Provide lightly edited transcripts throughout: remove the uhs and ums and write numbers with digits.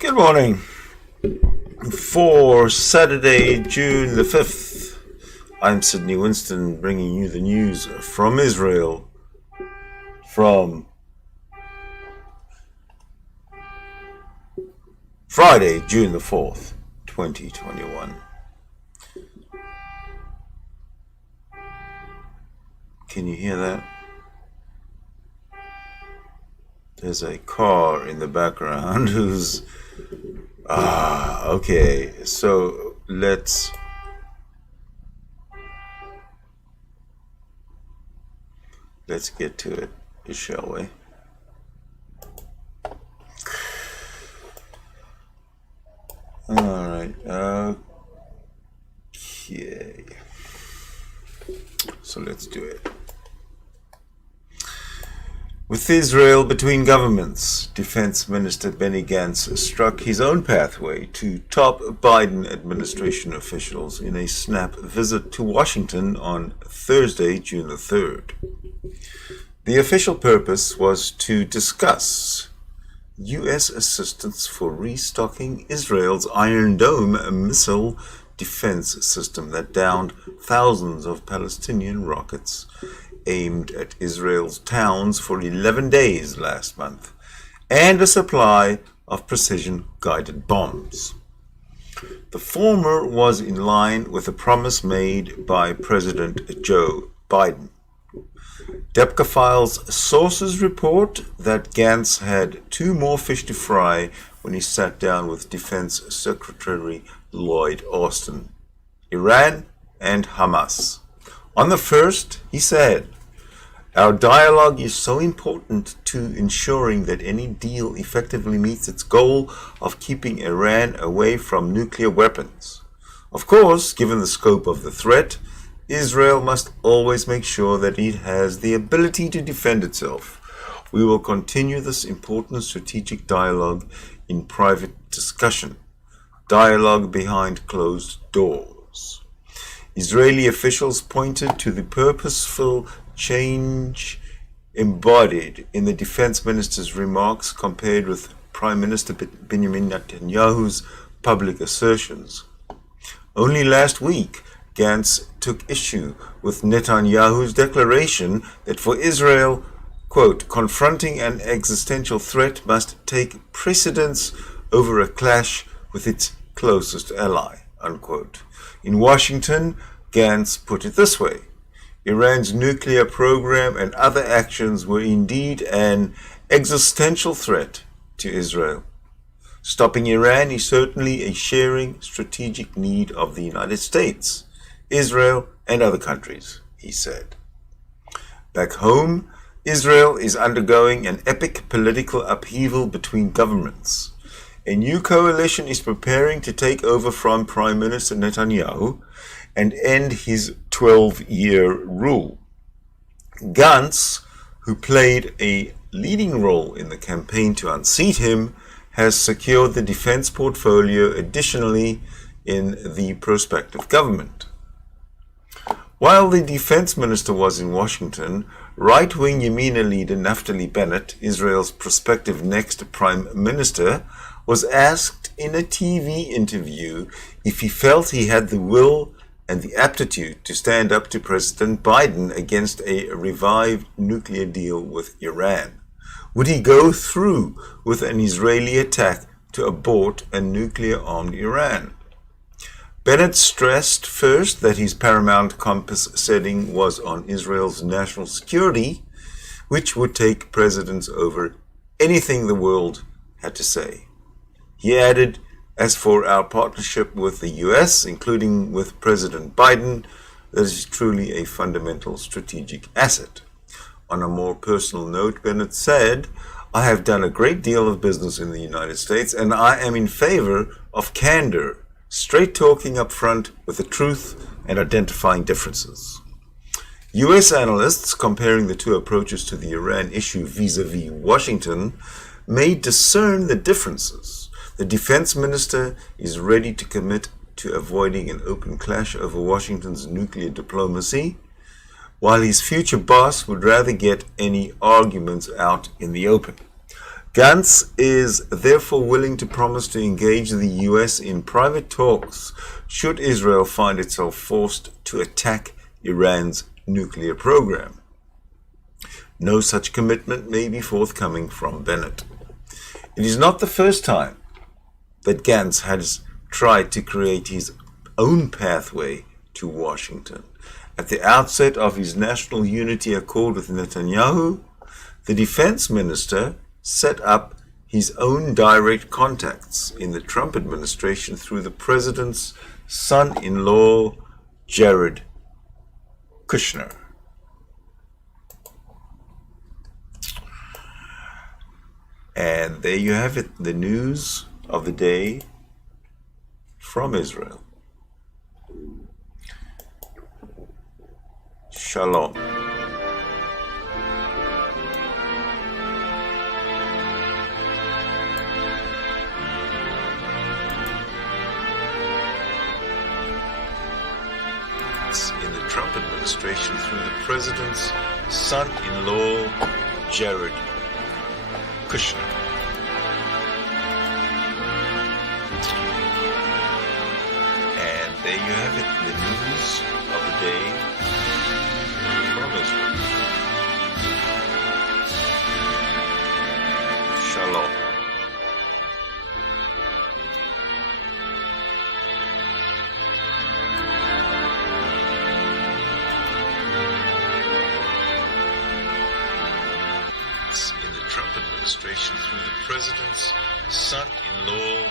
Good morning. For Saturday, June the 5th, I'm Sydney Winston bringing you the news from Israel from Friday, June the 4th, 2021. Can you hear that? There's a car in the background who's... okay, so let's get to it, shall we? Alright, okay. So let's do it. With Israel between governments, Defense Minister Benny Gantz struck his own pathway to top Biden administration officials in a snap visit to Washington on Thursday, June the 3rd. The official purpose was to discuss U.S. assistance for restocking Israel's Iron Dome missile defense system that downed thousands of Palestinian rockets aimed at Israel's towns for 11 days last month, and a supply of precision-guided bombs. The former was in line with a promise made by President Joe Biden. Debka Files sources report that Gantz had two more fish to fry when he sat down with Defense Secretary Lloyd Austin: Iran and Hamas. On the first, he said, "Our dialogue is so important to ensuring that any deal effectively meets its goal of keeping Iran away from nuclear weapons. Of course, given the scope of the threat, Israel must always make sure that it has the ability to defend itself. We will continue this important strategic dialogue in private discussion, dialogue behind closed doors." Israeli officials pointed to the purposeful change embodied in the defense minister's remarks compared with Prime Minister Benjamin Netanyahu's public assertions. Only last week, Gantz took issue with Netanyahu's declaration that for Israel, quote, confronting an existential threat must take precedence over a clash with its closest ally, unquote. In Washington, Gantz put it this way: Iran's nuclear program and other actions were indeed an existential threat to Israel. Stopping Iran is certainly a sharing strategic need of the United States, Israel, and other countries, he said. Back home, Israel is undergoing an epic political upheaval between governments. A new coalition is preparing to take over from Prime Minister Netanyahu and end his 12-year rule. Gantz, who played a leading role in the campaign to unseat him, has secured the defense portfolio additionally in the prospective government. While the defense minister was in Washington, right-wing Yamina leader Naftali Bennett, Israel's prospective next prime minister, was asked in a TV interview if he felt he had the will and the aptitude to stand up to President Biden against a revived nuclear deal with Iran. Would he go through with an Israeli attack to abort a nuclear-armed Iran? Bennett stressed first that his paramount compass setting was on Israel's national security, which would take precedence over anything the world had to say. He added, "As for our partnership with the U.S., including with President Biden, that is truly a fundamental strategic asset." On a more personal note, Bennett said, "I have done a great deal of business in the United States, and I am in favor of candor, straight talking up front with the truth and identifying differences." U.S. analysts, comparing the two approaches to the Iran issue vis-a-vis Washington, may discern the differences. The defense minister is ready to commit to avoiding an open clash over Washington's nuclear diplomacy, while his future boss would rather get any arguments out in the open. Gantz is therefore willing to promise to engage the US in private talks should Israel find itself forced to attack Iran's nuclear program. No such commitment may be forthcoming from Bennett. It is not the first time that Gantz has tried to create his own pathway to Washington. At the outset of his National Unity Accord with Netanyahu, the defense minister set up his own direct contacts in the Trump administration through the president's son-in-law, Jared Kushner. And there you have it, the news of the day from Israel. Shalom. In the Trump administration through the president's son-in-law, Jared Kushner. And there you have it, the news of the day from Israel. Shalom. In the Trump administration through the president's son-in-law,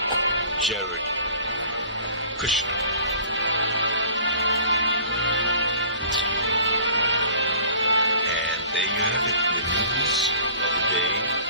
Jared Kushner. And there you have it, the news of the day